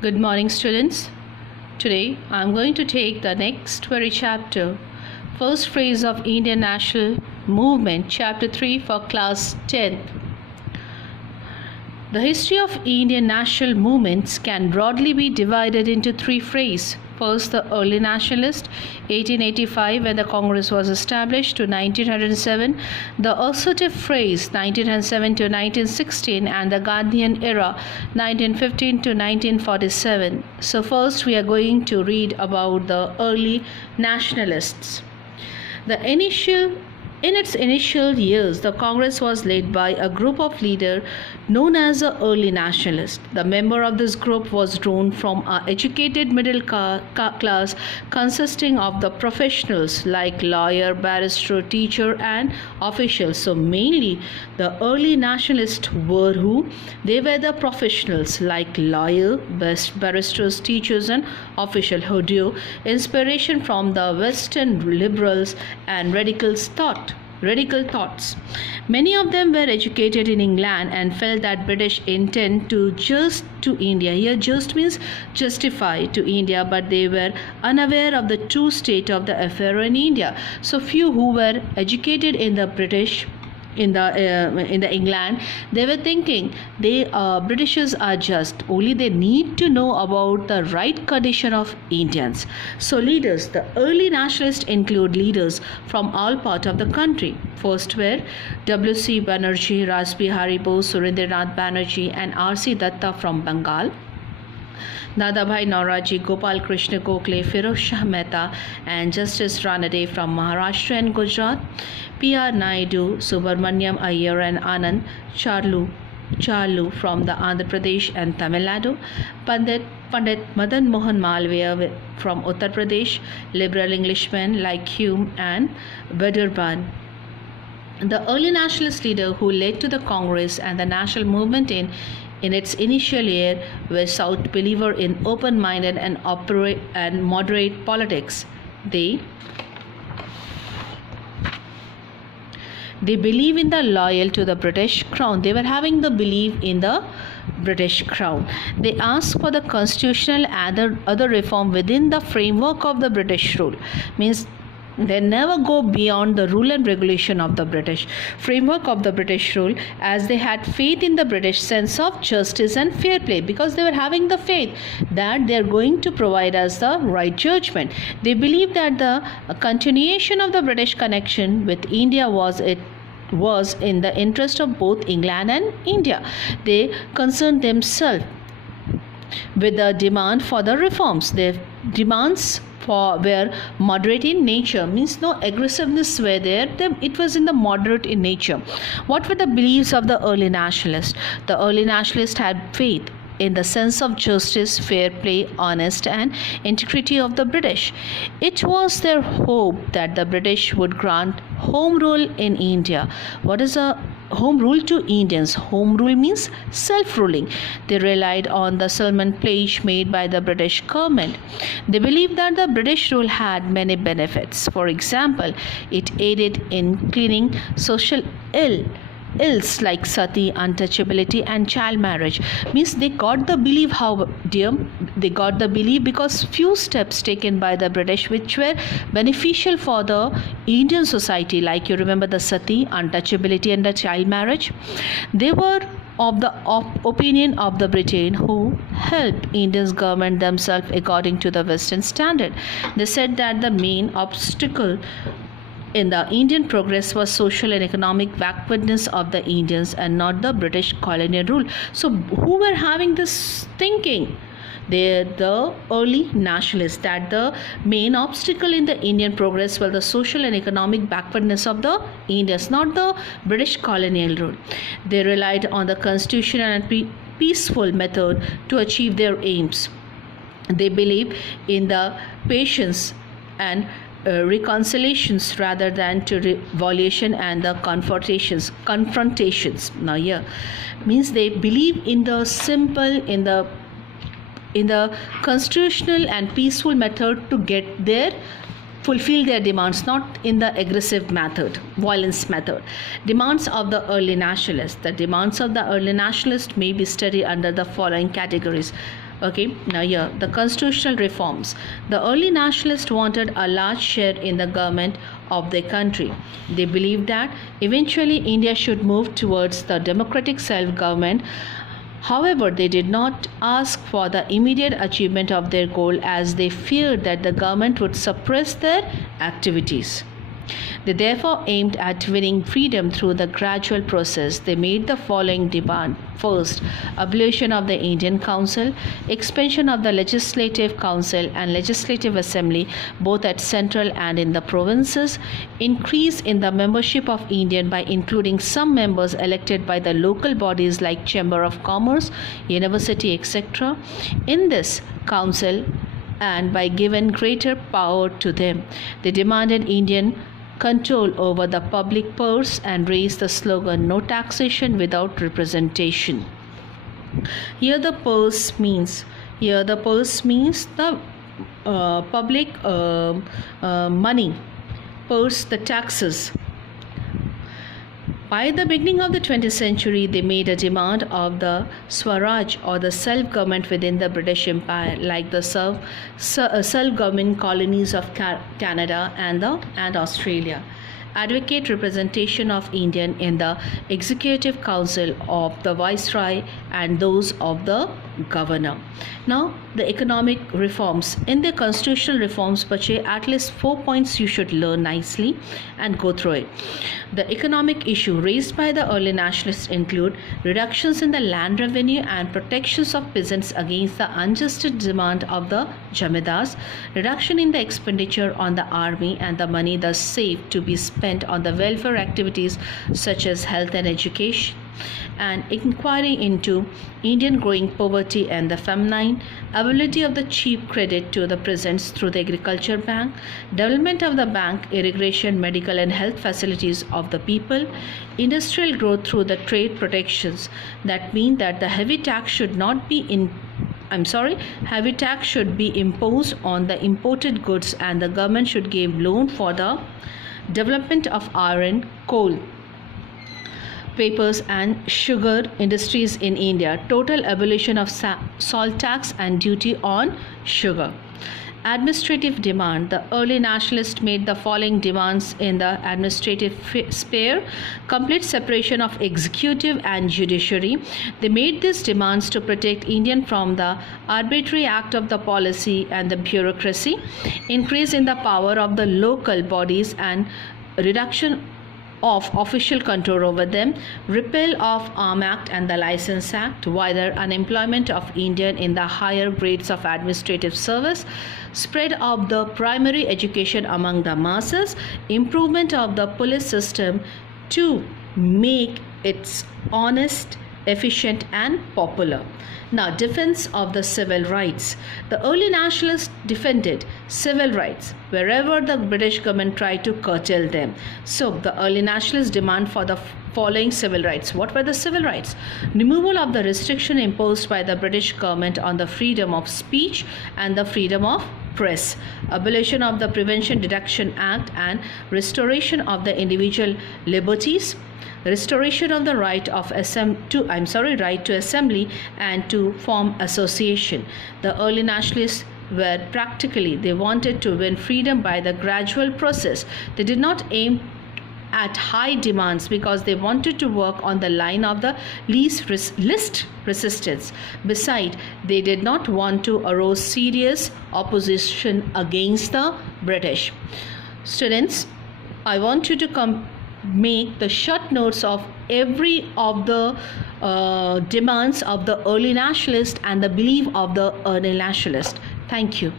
Good morning, students. Today I am going to take the next very chapter, first phase of Indian National Movement, chapter 3 for class 10th. The history of Indian national movements can broadly be divided into three phases. First, the early nationalist, 1885 when the Congress was established, to 1907, the assertive phase, 1907 to 1916, and the Gandhian era, 1915 to 1947. So first we are going to read about the early nationalists. In its initial years, the Congress was led by a group of leaders known as the early nationalists. The member of this group was drawn from an educated middle class consisting of the professionals like lawyer, barrister, teacher and officials. So mainly the early nationalists were who? They were the professionals like lawyer, barristers, teachers and officials who drew inspiration from the Western liberals and radical thoughts. Many of them were educated in England and felt that British intent to just to India. Here just means justify to India, but they were unaware of the true state of the affair in India. So few who were educated in the England, they were thinking Britishers are just, only they need to know about the right condition of Indians. So leaders, the early nationalists include leaders from all parts of the country. First were W.C. Banerjee, Rasbihari Bose, Surendranath Banerjee and R.C. Datta from Bengal. Dadabhai Nauraji, Gopal Krishna Gokhale, Firoz Shah Mehta and Justice Ranade from Maharashtra and Gujarat, P.R. Naidu, Subramaniam Iyer and Anand Charlu from the Andhra Pradesh and Tamil Nadu, Pandit Madan Mohan Malviya from Uttar Pradesh, liberal Englishmen like Hume and Wedderburn. The early nationalist leader who led to the Congress and the national movement in its initial year were South believer in open-minded and moderate politics. They believe in the loyal to the British crown. They were having the belief in the British crown. They asked for the constitutional and other reform within the framework of the British rule. Means they never go beyond the rule and regulation of the British framework of the British rule, as they had faith in the British sense of justice and fair play, because they were having the faith that they are going to provide us the right judgment. They believed that the continuation of the British connection with India was in the interest of both England and India. They concerned themselves with the demand for the reforms. Their demands were moderate in nature, means no aggressiveness were there. It was in the moderate in nature. What were the beliefs of the early nationalists? The early nationalists had faith in the sense of justice, fair play, honest and integrity of the British. It was their hope that the British would grant home rule in India. What is a home rule to Indians? Home rule means self-ruling. They relied on the Salman Pledge made by the British government. They believed that the British rule had many benefits. For example, it aided in cleaning social ills like sati, untouchability and child marriage. Means they got the belief. How dear? They got the belief because few steps taken by the British which were beneficial for the Indian society, like you remember the sati, untouchability and the child marriage. They were of the opinion of the Britain who helped Indians govern themselves according to the Western standard. They said that the main obstacle in the Indian progress was social and economic backwardness of the Indians and not the British colonial rule. So who were having this thinking? They're the early nationalists, that the main obstacle in the Indian progress was the social and economic backwardness of the Indians, not the British colonial rule. They relied on the constitutional and peaceful method to achieve their aims. They believe in the patience and reconciliations rather than to revolution and the confrontations. Now here means they believe in the simple, in the constitutional and peaceful method to get their fulfill their demands, not in the aggressive method, violence method. Demands of the early nationalists. The demands of the early nationalists may be studied under the following categories. Okay, now here the constitutional reforms. The early nationalists wanted a large share in the government of their country. They believed that eventually India should move towards the democratic self-government. However, they did not ask for the immediate achievement of their goal as they feared that the government would suppress their activities. They therefore aimed at winning freedom through the gradual process. They made the following demand. First, abolition of the Indian Council, expansion of the Legislative Council and Legislative Assembly both at central and in the provinces, increase in the membership of Indian by including some members elected by the local bodies like Chamber of Commerce, University, etc. in this council and by giving greater power to them. They demanded Indian control over the public purse and raised the slogan no taxation without representation. Here the purse means the public money, purse, the taxes. By the beginning of the 20th century, they made a demand of the Swaraj or the self-government within the British Empire, like the self-government colonies of Canada and Australia. Advocate representation of Indian in the Executive Council of the Viceroy and those of the Governor. Now, the economic reforms. In the constitutional reforms, Bache, at least 4 points you should learn nicely and go through it. The economic issue raised by the early nationalists include reductions in the land revenue and protections of peasants against the unjust demand of the Jamidars, reduction in the expenditure on the army and the money thus saved to be spent on the welfare activities such as health and education, and inquiry into Indian growing poverty and the famine, ability of the cheap credit to the peasants through the agriculture bank, development of the bank, irrigation, medical and health facilities of the people, industrial growth through the trade protections that mean that the heavy tax should be imposed on the imported goods and the government should give loan for the development of iron, coal, papers and sugar industries in India, total abolition of salt tax and duty on sugar. Administrative demand. The early nationalists made the following demands in the administrative sphere: complete separation of executive and judiciary. They made these demands to protect Indian from the arbitrary act of the policy and the bureaucracy, increase in the power of the local bodies and reduction of official control over them, repeal of Arm Act and the License Act, wider unemployment of Indian in the higher grades of administrative service, spread of the primary education among the masses, improvement of the police system to make it honest, efficient and popular. Now, defense of the civil rights. The early nationalists defended civil rights wherever the British government tried to curtail them. So, the early nationalists demand for the following civil rights. What were the civil rights? Removal of the restriction imposed by the British government on the freedom of speech and the freedom of press, abolition of the Prevention Deduction Act and restoration of the individual liberties, restoration of the right to assembly and to form association. The early nationalists were they wanted to win freedom by the gradual process. They did not aim at high demands because they wanted to work on the line of the least resistance. Besides, they did not want to arouse serious opposition against the British. Students, I want you to make the short notes of every of the demands of the early nationalist and the belief of the early nationalist. Thank you.